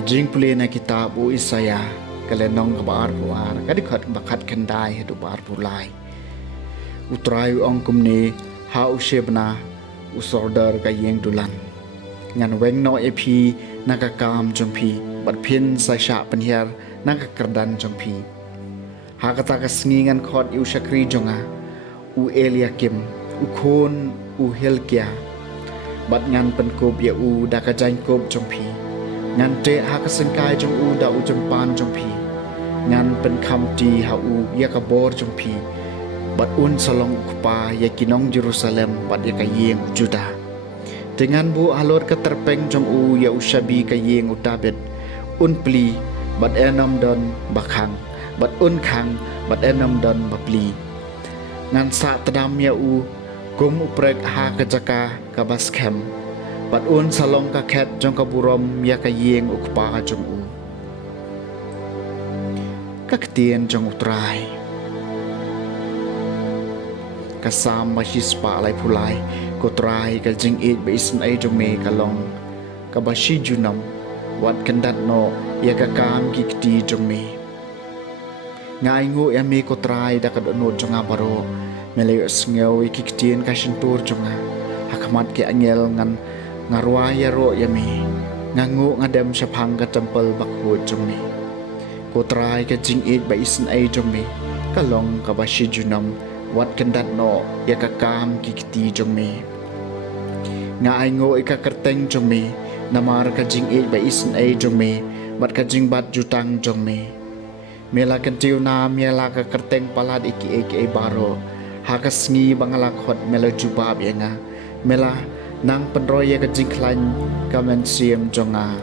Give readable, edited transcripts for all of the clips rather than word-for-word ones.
Kajing puli na kitab u Isaya kalenong kabar puar kadikhat bakat kendai hedu bar pulai utrayu ong kumni ha ushebna usordar kayeng dulan ngan weng no epi nakakam jongpi bat phin sa sha penhiar nakakardan jongpi ha kata kasngi ngan khot u shakri jonga u Eliakim u khon u Hilkia bat ngan penkop ya u dakajain kop jongpi ngan te hakasengkai jong u da u jempan jong pi ngan pen kham ti ha u yakabor jong pi bat un salong kupa yakinong Jerusalem bat yakayeng Juda dengan bu alor keterpeng jong u ya ushabi kayeng utabet un pli bat enam don bakhang bat un khang bat enam don bapli ngan sa tadam ya u gum uprek ha kajaka kabaskem bat un salong ka khet jong ka burom ya ka yeng ukpa jong u kak tien jong utrai ka sam ma hispa lai phulai ko trai ka jing it be isin ai jong me ka long ka ba shi junam wat kandat no ya ka kam ki kti jong me ngai ngu ya me ko trai da ka no jong a baro mele sngew ki ktien ka shintur jong a hakamat ke angel ngan ngarwa ya ro ya mi ngangu ngadam syapang ka tempel bakhu jommi ko trai ka jing it ba isin ai jommi kalong ka ba shi junam wat kandat no ya ka kam ki kti jommi nga ai ngo ka kerteng jommi namar ka jing it ba isin ai jommi bat ka jing bat jutang jommi mela kan tiu na mela ka kerteng palat iki baro ha ka sngi bangala khot mela jubab ya nga mela nang penroya ka jing klan kamen siam jonga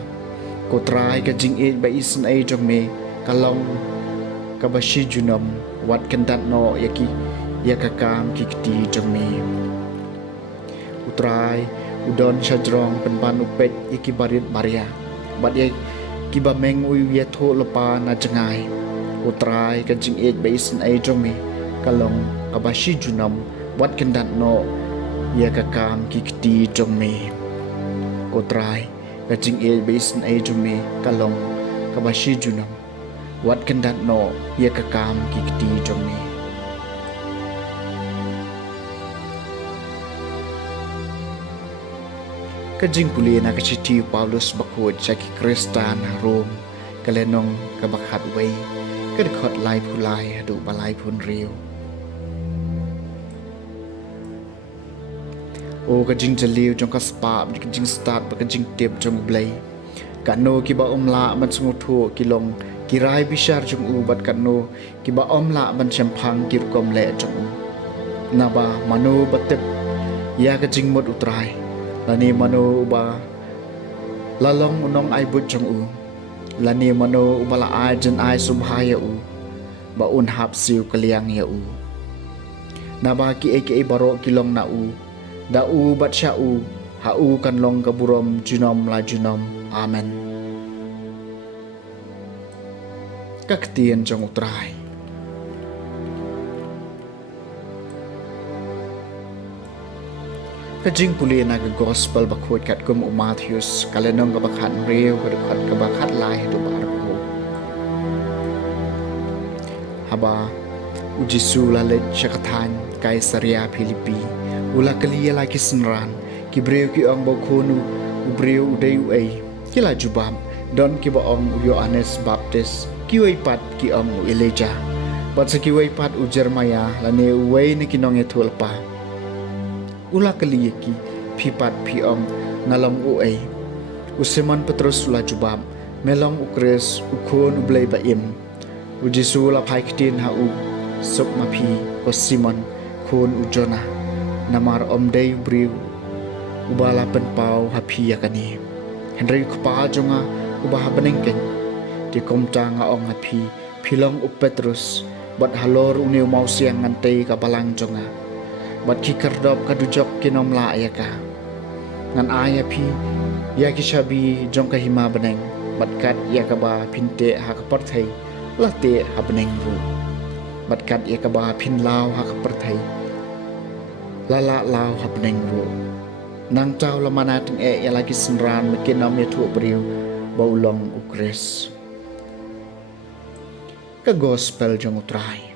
ko trai ka jing it ba isin ai jong me kalong ka ba shi junam wat kandat no yaki yakakam kikti jong me utrai udon shajrong penpan upet yaki barit baria bat ye kiba meng u ye tho lopa na jangai utrai ka jing it ba isin ai jong me kalong ka ba shi junam wat kandat no ya ka kam ki kti jong me ko trai ka jing e basin ai jong me kalong ka ba shi junam wat kandat no ya ka kam ki kti jong me ka jing puli na ka chiti Paulus bakhot chaki Kristan Rom kalenong ka bakhat wei ka khot lai phulai hadu balai phun riu o ka jing jaliu jong ka spa ka jing start ba ka jing tep jong blai ka no ki ba omla man sungu thu kilong kirai bishar jong u bat ka no ki ba omla man champhang kir kom le jong u na ba mano batep ya ka jing mod utrai lani mano ba lalong unong ai but jong u lani mano bala ai jen ai subhaya u ba un hap siu kaliang ya u na ba ki eke baro kilong na u da u bat sha u ha u kan long ka burom junom la junom amen kak tien jong utrai ka jing puli na ka gospel bakhot kat kum u Matthews kalenong ka bakhat rew ka bakhat lai do bar ko haba u Jisu la le chakathan Kaisaria Philippi ula kalia la kisenran ki breu ki ong bokhonu u breu dei u ai ki la jubam don ki ba ong Yohanes Baptist ki wei pat ki ong Elijah pat sa ki wei pat u Jeremiah la ne wei ne kinong e thul pa ula kaliyaki pipat piong ngalong uay Simon Petrus ula jubab melong ukres ukon ublay baim Jisu la paiktin hau sop mapi ko Simon kon ujona namar omday briu ubala penpau hapi yakani Henry kupa jonga ubah benengken di komta nga ong hapi pilong u Petrus bat halor uniu mau siang ngantei ka balang jonga bat kikardop kadujok kinom la ayaka ngan aya pi ya kishabi jong ka hima beneng bat kat ya ka ba pinte ha ka parthai late ha beneng ru bat kat ya ka ba pin lao ha ka parthai lala lao ha beneng ru nang tau la mana teng e ya lagi senran mekin nam ya tu briu baulong ukres ka gospel jong utrai